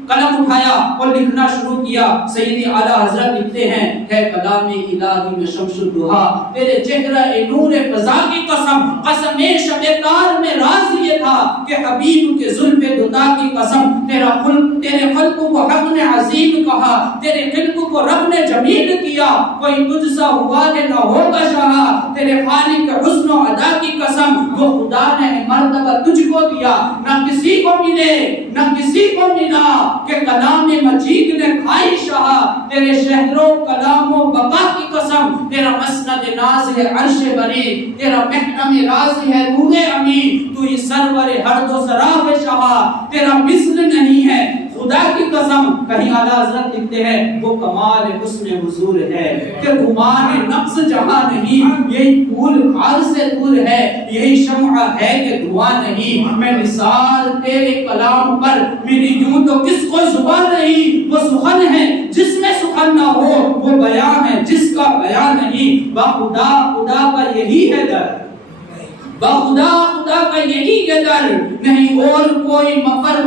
قلم اٹھایا اور لکھنا شروع کیا۔ سیدی اعلیٰ حضرت لکھتے ہیں ہے کلام الہی میں شمس الضحیٰ، تیرے چہرہ نور فضا کی قسم شب تار میں راز یہ تھا کہ حبیب کے زلف دتا کی قسم، تیرے خلق کو حق نے عظیم کہا، تیرے خلق کو رب نے جمیل کیا، کوئی تجھ سا ہوا کہ نہ ہوگا شاہ، تیرے خالق کے حسن و ادا کی قسم، وہ خدا نے مرتبہ تجھ کو دیا، نہ کسی کو ملے نہ کسی کو ملا کہ کلام مجید نے کھائی شاہ، تیرے شہر و کلام و بقا کی قسم، تیرا مسند ناز ہے عرش بری، تیرا محرم راز ہے روح امین، تو یہ سرور ہر دو سراغ شاہ، تیرا مثل نہیں ہے خدا کی قسم۔ کہیں اعلیٰ حضرت لکھتے ہیں وہ کمال حسن حضور ہے کہ گمان نقص جہاں نہیں، یہی پھول خار سے دور ہے، یہی شمع ہے کہ دھواں نہیں، میں مثال تیرے کلام پر میری یوں تو کس کو زبان رہی، وہ سخن ہے جس میں سخن نہ ہو، وہ بیان ہے جس کا بیان نہیں، خدا خدا کا یہی ہے در، خدا خدا کا یہی در، نہیں اور کوئی مفر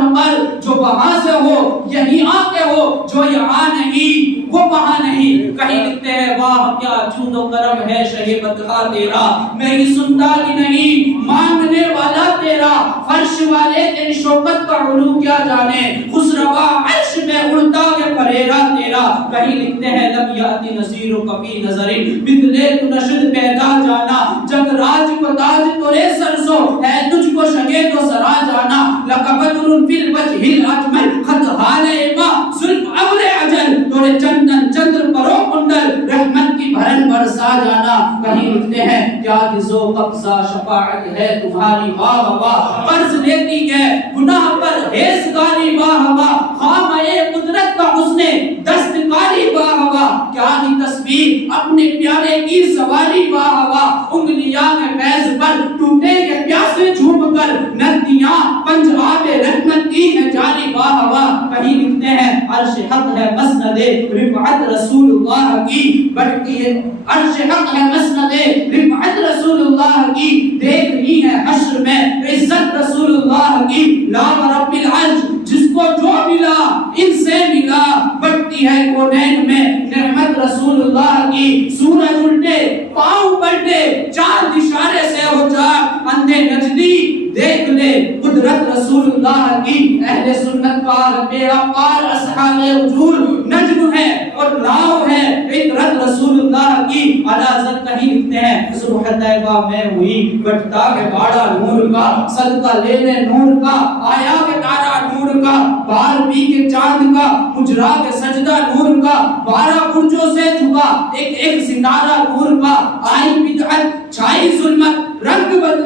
جو وہاں سے ہو، یہی آتے ہو جو یہاں نہیں وہ وہاں نہیں۔ کہیں لکھتے ہیں واہ کیا جود و کرم ہے شہ بدخا تیرا، میری سنتا ہی نہیں مانگنے والا تیرا، فرش والے تیری شوکت کا علو کیا جانے، خسروا عرش میں اڑتا ہے پریرا تیرا۔ کہیں لکھتے ہیں لم یاتی نذیر و کبھی نظری بدلے تو نشد پیدا جانا، جگ راج کو تاج تورے سرسو ہے تجھ کو شگے تو سرا جانا، لقبتن فی الوجہ الاجمل خط حال ایما صرف ابر اجل تورے چندن چندر پرو کنڈل رحمت کی بھرن برسا جانا۔ کہیں لکھتے ہیں کیا جزو قبضہ شفاعت ہے تمہاری واہ واہ، قرض لیتی ہے گناہ پر حیثگاری واہ واہ، خامہ قدرت کا حسن دستکاری واہ واہ، کیا دی تسبیح اپنے پیارے کی سواری واہ واہ، انگلیاں میں فیض پر ٹوٹے کے پیاسے جھوم کر ندیاں پنجاب رحمت کی ہے جاری واہ واہ۔ کہیں لکھتے ہیں عرش حق ہے مسند رفعت رسول اللہ کی بڑھتی ہے، عرش حق ہے مسند رفعت رسول اللہ کی، دیکھ رہی ہے حشر میں عزت رسول اللہ کی، لا رب العرش جس کو جو ملا ان سے ملا، بڑھتی ہے کونین میں نعمت رسول اللہ کی، سورج الٹے پاؤں پلٹے چاند اشارے سے ہو جا، اندھے نجدی دیکھ لے قدرت رسول اللہ کی، اہل سنت پار بیڑا پار اصحاب وجود نجم ہے اور راو ہے عطرت رسول اللہ کی۔ اعلیٰ حضرت کہیں لکھتے ہیں صبح طیبہ میں ہوئی بٹتا ہے باڑا نور کا، صدقہ لینے نور کا آیا ہے تارا نور کا، 12ویں کے چاند کا مجرا کے سجدہ نور کا، 12 برجوں سے جھکا ایک ایک ستارہ نور کا، آئی بدعت چھائی ظلمت رنگ بدلا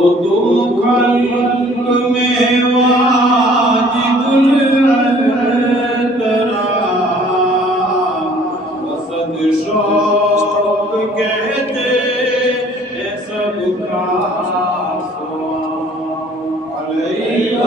تو تم خلق میں واجب الترا وسط شوق کہتے سب کا علیہ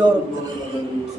Ya Rabbi.